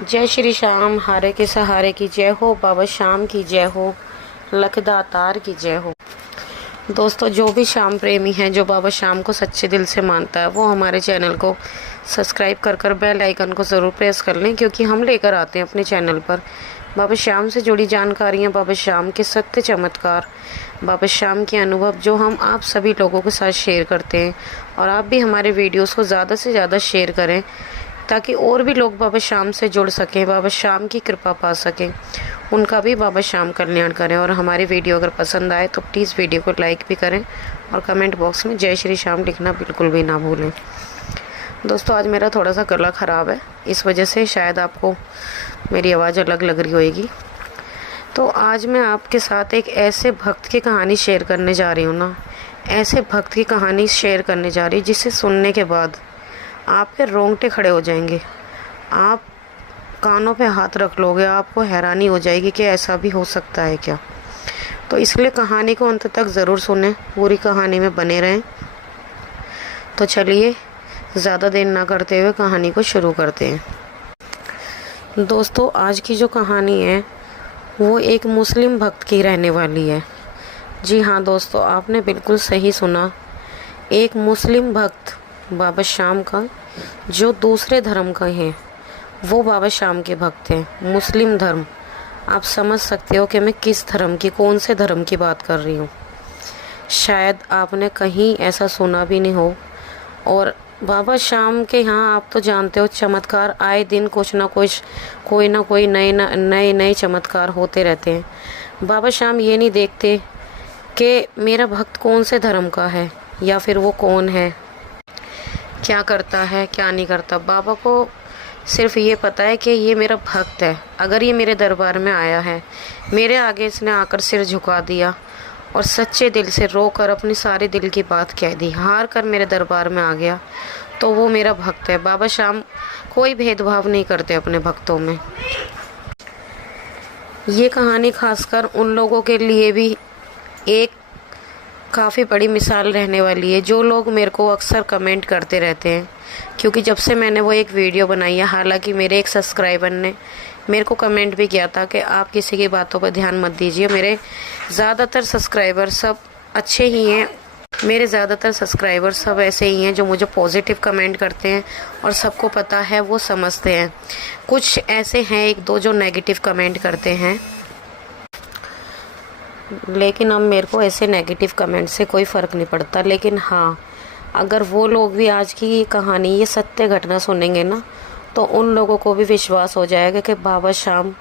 जय श्री श्याम, हारे के सहारे की जय हो, बाबा श्याम की जय हो, लखदातार की जय हो। दोस्तों, जो भी श्याम प्रेमी है, जो बाबा श्याम को सच्चे दिल से मानता है, वो हमारे चैनल को सब्सक्राइब कर बेल आइकन को ज़रूर प्रेस कर लें, क्योंकि हम लेकर आते हैं अपने चैनल पर बाबा श्याम से जुड़ी जानकारियाँ, बाबा श्याम के सत्य चमत्कार, बाबा श्याम के अनुभव, जो हम आप सभी लोगों के साथ शेयर करते हैं। और आप भी हमारे वीडियोस को ज़्यादा से ज़्यादा शेयर करें, ताकि और भी लोग बाबा श्याम से जुड़ सकें, बाबा श्याम की कृपा पा सकें, उनका भी बाबा श्याम कल्याण करें। और हमारी वीडियो अगर पसंद आए तो प्लीज़ वीडियो को लाइक भी करें और कमेंट बॉक्स में जय श्री श्याम लिखना बिल्कुल भी ना भूलें। दोस्तों, आज मेरा थोड़ा सा गला ख़राब है, इस वजह से शायद आपको मेरी आवाज़ अलग लग रही होगी। तो आज मैं आपके साथ एक ऐसे भक्त की कहानी शेयर करने जा रही हूँ ना, ऐसे भक्त की कहानी शेयर करने जा रही, जिसे सुनने के बाद आपके रोंगटे खड़े हो जाएंगे, आप कानों पे हाथ रख लोगे, आपको हैरानी हो जाएगी कि ऐसा भी हो सकता है क्या। तो इसलिए कहानी को अंत तक ज़रूर सुनें, पूरी कहानी में बने रहें। तो चलिए ज़्यादा देर ना करते हुए कहानी को शुरू करते हैं। दोस्तों, आज की जो कहानी है वो एक मुस्लिम भक्त की रहने वाली है। जी हाँ दोस्तों, आपने बिल्कुल सही सुना, एक मुस्लिम भक्त बाबा श्याम का, जो दूसरे धर्म का है, वो बाबा श्याम के भक्त हैं। मुस्लिम धर्म, आप समझ सकते हो कि मैं किस धर्म की, कौन से धर्म की बात कर रही हूँ। शायद आपने कहीं ऐसा सुना भी नहीं हो। और बाबा श्याम के यहाँ आप तो जानते हो, चमत्कार आए दिन कुछ ना कुछ, कोई ना कोई नए चमत्कार होते रहते हैं। बाबा श्याम ये नहीं देखते कि मेरा भक्त कौन से धर्म का है या फिर वो कौन है, क्या करता है, क्या नहीं करता। बाबा को सिर्फ ये पता है कि ये मेरा भक्त है, अगर ये मेरे दरबार में आया है, मेरे आगे इसने आकर सिर झुका दिया और सच्चे दिल से रोकर अपनी सारे दिल की बात कह दी, हार कर मेरे दरबार में आ गया, तो वो मेरा भक्त है। बाबा श्याम कोई भेदभाव नहीं करते अपने भक्तों में। ये कहानी खासकर उन लोगों के लिए भी एक काफ़ी बड़ी मिसाल रहने वाली है, जो लोग मेरे को अक्सर कमेंट करते रहते हैं। क्योंकि जब से मैंने वो एक वीडियो बनाई है, हालांकि मेरे एक सब्सक्राइबर ने मेरे को कमेंट भी किया था कि आप किसी की बातों पर ध्यान मत दीजिए, मेरे ज़्यादातर सब्सक्राइबर सब अच्छे ही हैं, मेरे ज़्यादातर सब्सक्राइबर सब ऐसे ही हैं जो मुझे पॉजिटिव कमेंट करते हैं और सबको पता है, वो समझते हैं। कुछ ऐसे हैं एक दो जो नेगेटिव कमेंट करते हैं, लेकिन अब मेरे को ऐसे नेगेटिव कमेंट से कोई फ़र्क नहीं पड़ता। लेकिन हाँ, अगर वो लोग भी आज की ये कहानी, ये सत्य घटना सुनेंगे ना, तो उन लोगों को भी विश्वास हो जाएगा कि बाबा श्याम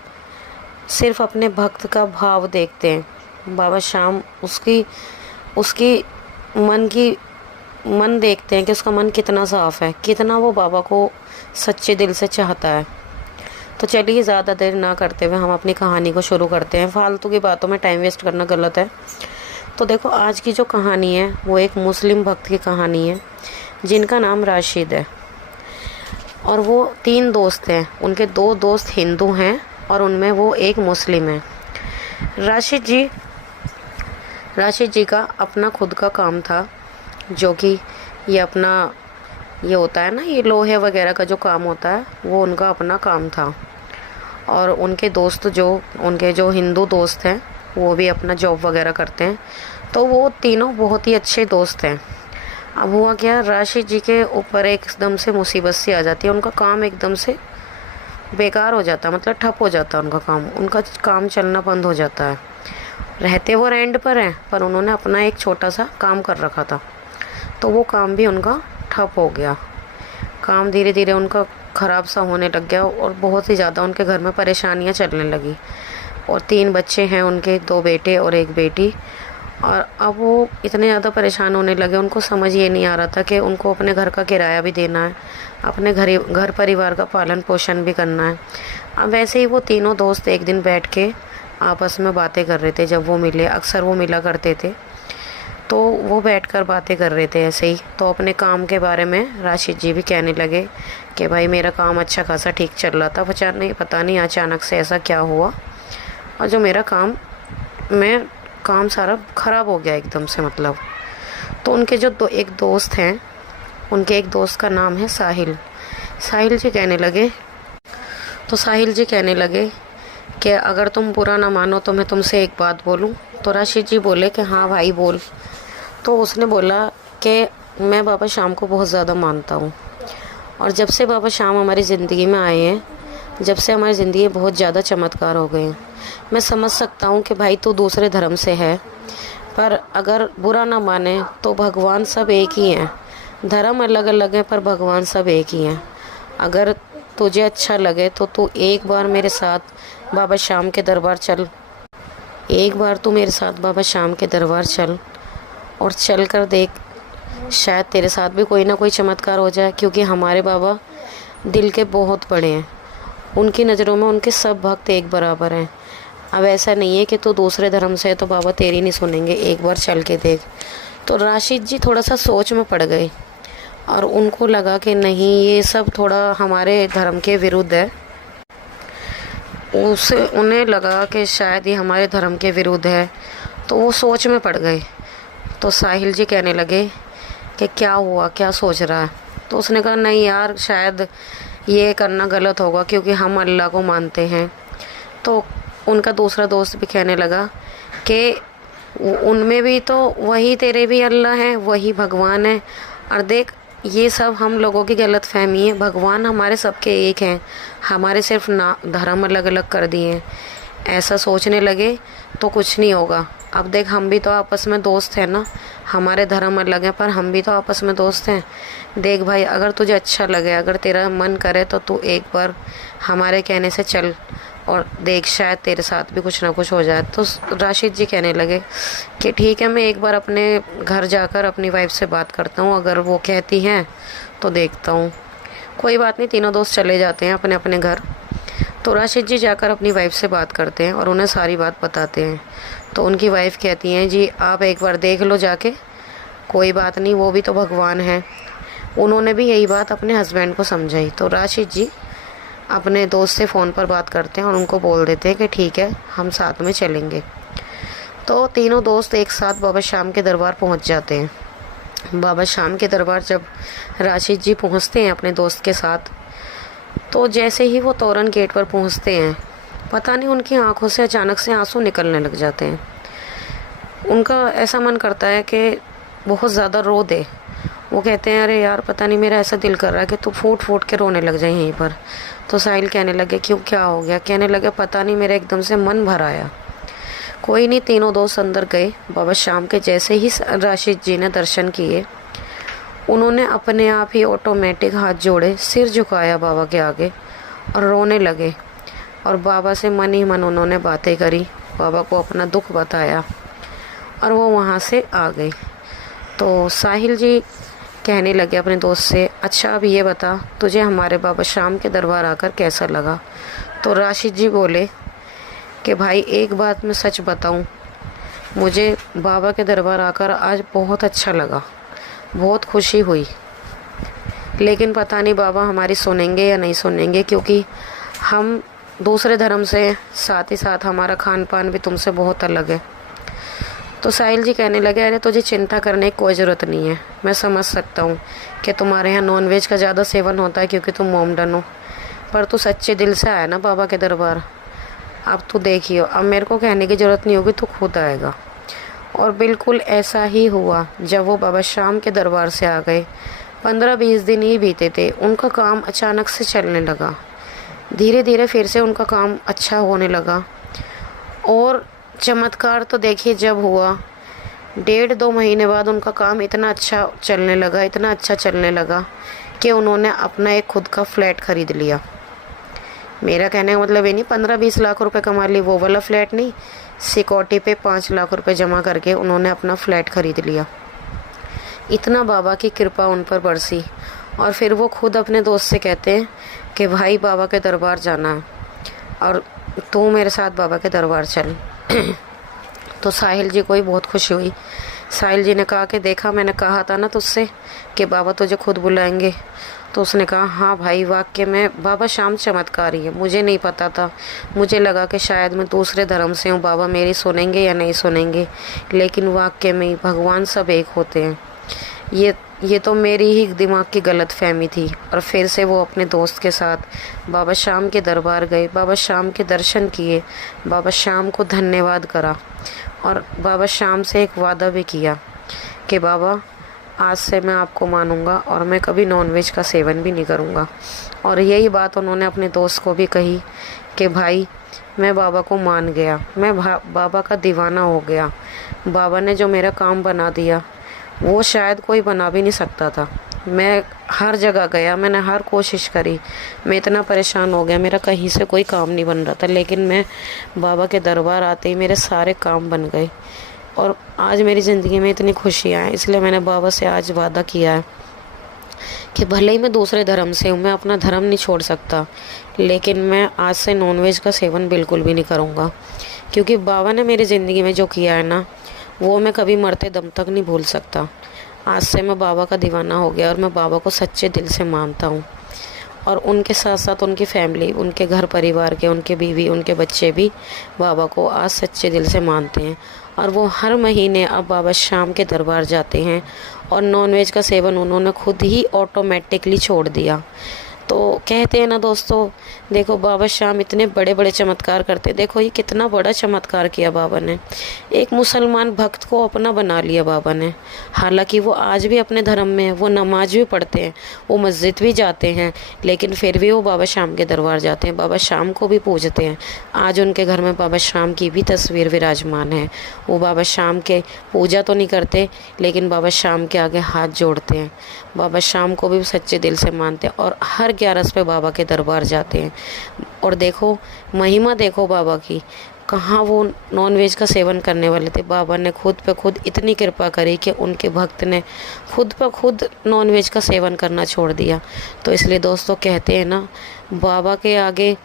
सिर्फ अपने भक्त का भाव देखते हैं। बाबा श्याम उसकी मन देखते हैं कि उसका मन कितना साफ़ है, कितना वो बाबा को सच्चे दिल से चाहता है। तो चलिए ज़्यादा देर ना करते हुए हम अपनी कहानी को शुरू करते हैं। फालतू की बातों में टाइम वेस्ट करना गलत है। तो देखो, आज की जो कहानी है वो एक मुस्लिम भक्त की कहानी है, जिनका नाम राशिद है। और वो 3 दोस्त हैं, उनके 2 दोस्त हिंदू हैं और उनमें वो एक मुस्लिम है। राशिद जी का अपना खुद का काम था, जो कि ये होता है ना, ये लोहे वगैरह का जो काम होता है, वो उनका अपना काम था। और उनके जो हिंदू दोस्त हैं, वो भी अपना जॉब वगैरह करते हैं। तो वो तीनों बहुत ही अच्छे दोस्त हैं। अब हुआ क्या, राशिद जी के ऊपर एकदम से मुसीबत सी आ जाती है, उनका काम एकदम से बेकार हो जाता है, मतलब ठप हो जाता है उनका काम चलना बंद हो जाता है। रहते वो रेंट पर हैं, पर उन्होंने अपना एक छोटा सा काम कर रखा था, तो वो काम भी उनका ठप हो गया। काम धीरे धीरे उनका ख़राब सा होने लग गया और बहुत ही ज़्यादा उनके घर में परेशानियां चलने लगी। और 3 बच्चे हैं उनके, 2 बेटे और 1 बेटी। और अब वो इतने ज़्यादा परेशान होने लगे, उनको समझ ये नहीं आ रहा था कि उनको अपने घर का किराया भी देना है, अपने घर परिवार का पालन पोषण भी करना है। अब वैसे ही वो तीनों दोस्त एक दिन बैठ के आपस में बातें कर रहे थे। जब वो मिले, अक्सर वो मिला करते थे, तो वो बैठकर बातें कर रहे थे ऐसे ही। तो अपने काम के बारे में राशिद जी भी कहने लगे कि भाई, मेरा काम अच्छा खासा ठीक चल रहा था, पता नहीं अचानक से ऐसा क्या हुआ, और जो मेरा काम सारा ख़राब हो गया एकदम से, मतलब। तो उनके जो एक दोस्त हैं, उनके एक दोस्त का नाम है साहिल जी कहने लगे, तो साहिल जी कहने लगे कि अगर तुम बुरा ना मानो तो मैं तुमसे एक बात बोलूं। तो राशिद जी बोले कि हाँ भाई बोल। तो उसने बोला कि मैं बाबा शाम को बहुत ज़्यादा मानता हूँ, और जब से बाबा शाम हमारी ज़िंदगी में आए हैं, जब से हमारी ज़िंदगी में बहुत ज़्यादा चमत्कार हो गए हैं। मैं समझ सकता हूँ कि भाई तू दूसरे धर्म से है, पर अगर बुरा ना माने तो भगवान सब एक ही हैं। धर्म अलग अलग हैं पर भगवान सब एक ही हैं। अगर तुझे अच्छा लगे तो तू एक बार मेरे साथ बाबा शाम के दरबार चल। एक बार तू मेरे साथ बाबा शाम के दरबार चल और चल कर देख, शायद तेरे साथ भी कोई ना कोई चमत्कार हो जाए। क्योंकि हमारे बाबा दिल के बहुत बड़े हैं, उनकी नज़रों में उनके सब भक्त एक बराबर हैं। अब ऐसा नहीं है कि तू दूसरे धर्म से है तो बाबा तेरी नहीं सुनेंगे, एक बार चल के देख। तो राशिद जी थोड़ा सा सोच में पड़ गए और उनको लगा कि नहीं, ये सब थोड़ा हमारे धर्म के विरुद्ध है। उन्हें लगा कि शायद ये हमारे धर्म के विरुद्ध है, तो वो सोच में पड़ गए। तो साहिल जी कहने लगे कि क्या हुआ, क्या सोच रहा है। तो उसने कहा नहीं यार, शायद ये करना गलत होगा क्योंकि हम अल्लाह को मानते हैं। तो उनका दूसरा दोस्त भी कहने लगा कि उनमें भी तो वही तेरे भी अल्लाह हैं, वही भगवान है। और देख, ये सब हम लोगों की गलत फहमी है। भगवान हमारे सबके एक हैं, हमारे सिर्फ ना धर्म अलग अलग कर दिए हैं। ऐसा सोचने लगे तो कुछ नहीं होगा। अब देख, हम भी तो आपस में दोस्त हैं ना, हमारे धर्म अलग हैं पर हम भी तो आपस में दोस्त हैं। देख भाई, अगर तुझे अच्छा लगे, अगर तेरा मन करे तो तू एक बार हमारे कहने से चल और देख, शायद तेरे साथ भी कुछ ना कुछ हो जाए। तो राशिद जी कहने लगे कि ठीक है, मैं एक बार अपने घर जाकर अपनी वाइफ से बात करता हूँ, अगर वो कहती हैं तो देखता हूँ। कोई बात नहीं, तीनों दोस्त चले जाते हैं अपने अपने घर। तो राशिद जी जाकर अपनी वाइफ से बात करते हैं और उन्हें सारी बात बताते हैं। तो उनकी वाइफ कहती हैं जी आप एक बार देख लो जाके, कोई बात नहीं, वो भी तो भगवान है। उन्होंने भी यही बात अपने हस्बैंड को समझाई। तो राशिद जी अपने दोस्त से फ़ोन पर बात करते हैं और उनको बोल देते हैं कि ठीक है, हम साथ में चलेंगे। तो तीनों दोस्त एक साथ बाबा शाम के दरबार पहुंच जाते हैं। बाबा शाम के दरबार जब राशिद जी पहुंचते हैं अपने दोस्त के साथ, तो जैसे ही वो तोरण गेट पर पहुंचते हैं, पता नहीं उनकी आंखों से अचानक से आंसू निकलने लग जाते हैं। उनका ऐसा मन करता है कि बहुत ज़्यादा रो दे। वो कहते हैं अरे यार, पता नहीं, मेरा ऐसा दिल कर रहा है कि तू फूट फूट के रोने लग जाए यहीं पर। तो साहिल कहने लगे क्यों, क्या हो गया। कहने लगे पता नहीं, मेरा एकदम से मन भर आया। कोई नहीं, तीनों दोस्त अंदर गए। बाबा शाम के जैसे ही राशिद जी ने दर्शन किए, उन्होंने अपने आप ही ऑटोमेटिक हाथ जोड़े, सिर झुकाया बाबा के आगे और रोने लगे। और बाबा से मन ही मन उन्होंने बातें करी, बाबा को अपना दुख बताया और वो वहाँ से आ गए। तो साहिल जी कहने लगे अपने दोस्त से, अच्छा अब ये बता, तुझे हमारे बाबा शाम के दरबार आकर कैसा लगा। तो राशिद जी बोले कि भाई एक बात मैं सच बताऊं, मुझे बाबा के दरबार आकर आज बहुत अच्छा लगा, बहुत खुशी हुई। लेकिन पता नहीं बाबा हमारी सुनेंगे या नहीं सुनेंगे, क्योंकि हम दूसरे धर्म से, साथ ही साथ हमारा खान पान भी तुमसे बहुत अलग है। तो साहिल जी कहने लगे अरे तुझे चिंता करने की कोई ज़रूरत नहीं है। मैं समझ सकता हूँ कि तुम्हारे यहाँ नॉनवेज का ज़्यादा सेवन होता है क्योंकि तुम मोमडन हो, पर तू सच्चे दिल से आया ना बाबा के दरबार। अब तू देखियो, अब मेरे को कहने की ज़रूरत नहीं होगी, तू खुद आएगा। और बिल्कुल ऐसा ही हुआ। जब वो बाबा शाम के दरबार से आ गए, 15-20 दिन ही बीते थे, उनका काम अचानक से चलने लगा। धीरे धीरे फिर से उनका काम अच्छा होने लगा। और चमत्कार तो देखिए जब हुआ, 1.5-2 महीने बाद उनका काम इतना अच्छा चलने लगा, इतना अच्छा चलने लगा कि उन्होंने अपना एक खुद का फ्लैट ख़रीद लिया। मेरा कहने का मतलब ये नहीं 15-20 लाख रुपए कमा ली, वो वाला फ्लैट नहीं, सिक्योरिटी पे 5 लाख रुपए जमा करके उन्होंने अपना फ्लैट ख़रीद लिया। इतना बाबा की कृपा उन पर बरसी। और फिर वो खुद अपने दोस्त से कहते हैं कि भाई बाबा के दरबार जाना है और तू मेरे साथ बाबा के दरबार चल। तो साहिल जी को ही बहुत खुशी हुई। साहिल जी ने कहा कि देखा, मैंने कहा था ना तुझसे कि बाबा तुझे खुद बुलाएंगे। तो उसने कहा हाँ भाई, वाकई में बाबा शाम चमत्कारी है। मुझे नहीं पता था, मुझे लगा कि शायद मैं दूसरे धर्म से हूँ, बाबा मेरी सुनेंगे या नहीं सुनेंगे, लेकिन वाकई में भगवान सब एक होते हैं। ये ये तो मेरी ही दिमाग की गलत फहमी थी। और फिर से वो अपने दोस्त के साथ बाबा श्याम के दरबार गए, बाबा श्याम के दर्शन किए, बाबा श्याम को धन्यवाद करा और बाबा श्याम से एक वादा भी किया कि बाबा आज से मैं आपको मानूंगा और मैं कभी नॉनवेज का सेवन भी नहीं करूंगा। और यही बात उन्होंने अपने दोस्त को भी कही कि भाई मैं बाबा को मान गया, मैं बाबा का दीवाना हो गया। बाबा ने जो मेरा काम बना दिया वो शायद कोई बना भी नहीं सकता था। मैं हर जगह गया, मैंने हर कोशिश करी, मैं इतना परेशान हो गया, मेरा कहीं से कोई काम नहीं बन रहा था, लेकिन मैं बाबा के दरबार आते ही मेरे सारे काम बन गए और आज मेरी ज़िंदगी में इतनी खुशियाँ हैं। इसलिए मैंने बाबा से आज वादा किया है कि भले ही मैं दूसरे धर्म से हूँ, मैं अपना धर्म नहीं छोड़ सकता, लेकिन मैं आज से नॉनवेज का सेवन बिल्कुल भी नहीं करूँगा। क्योंकि बाबा ने मेरी ज़िंदगी में जो किया है ना, वो मैं कभी मरते दम तक नहीं भूल सकता। आज से मैं बाबा का दीवाना हो गया और मैं बाबा को सच्चे दिल से मानता हूँ। और उनके साथ साथ उनकी फैमिली, उनके घर परिवार के, उनके बीवी, उनके बच्चे भी बाबा को आज सच्चे दिल से मानते हैं। और वो हर महीने अब बाबा श्याम के दरबार जाते हैं और नॉनवेज का सेवन उन्होंने खुद ही ऑटोमेटिकली छोड़ दिया। तो कहते हैं ना दोस्तों, देखो बाबा श्याम इतने बड़े बड़े चमत्कार करते, देखो ये कितना बड़ा चमत्कार किया बाबा ने। एक मुसलमान भक्त को अपना बना लिया बाबा ने। हालांकि वो आज भी अपने धर्म में है, वो नमाज भी पढ़ते हैं, वो मस्जिद भी जाते हैं, लेकिन फिर भी वो बाबा श्याम के दरबार जाते हैं, बाबा श्याम को भी पूजते हैं। आज उनके घर में बाबा श्याम की भी तस्वीर विराजमान है। वो बाबा श्याम के पूजा तो नहीं करते, लेकिन बाबा श्याम के आगे हाथ जोड़ते हैं, बाबा श्याम को भी सच्चे दिल से मानते हैं और हर 11 पे बाबा के दरबार जाते हैं। और देखो महिमा, देखो बाबा की, कहाँ वो नॉनवेज का सेवन करने वाले थे, बाबा ने खुद पे खुद इतनी कृपा करी कि उनके भक्त ने खुद पे खुद नॉनवेज का सेवन करना छोड़ दिया। तो इसलिए दोस्तों कहते हैं ना, बाबा के आगे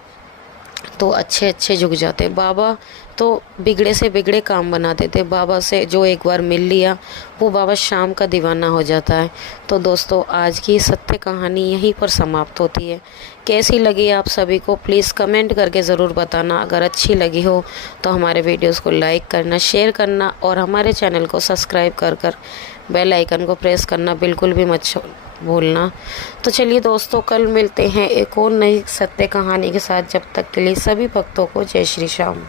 तो अच्छे अच्छे झुक जाते। बाबा तो बिगड़े से बिगड़े काम बनाते थे। बाबा से जो एक बार मिल लिया वो बाबा श्याम का दीवाना हो जाता है। तो दोस्तों आज की सत्य कहानी यहीं पर समाप्त होती है। कैसी लगी आप सभी को प्लीज़ कमेंट करके ज़रूर बताना। अगर अच्छी लगी हो तो हमारे वीडियोस को लाइक करना, शेयर करना और हमारे चैनल को सब्सक्राइब कर बेल आइकन को प्रेस करना बिल्कुल भी मत भूलना। तो चलिए दोस्तों, कल मिलते हैं एक और नई सत्य कहानी के साथ। जब तक के लिए सभी भक्तों को जय श्री श्याम।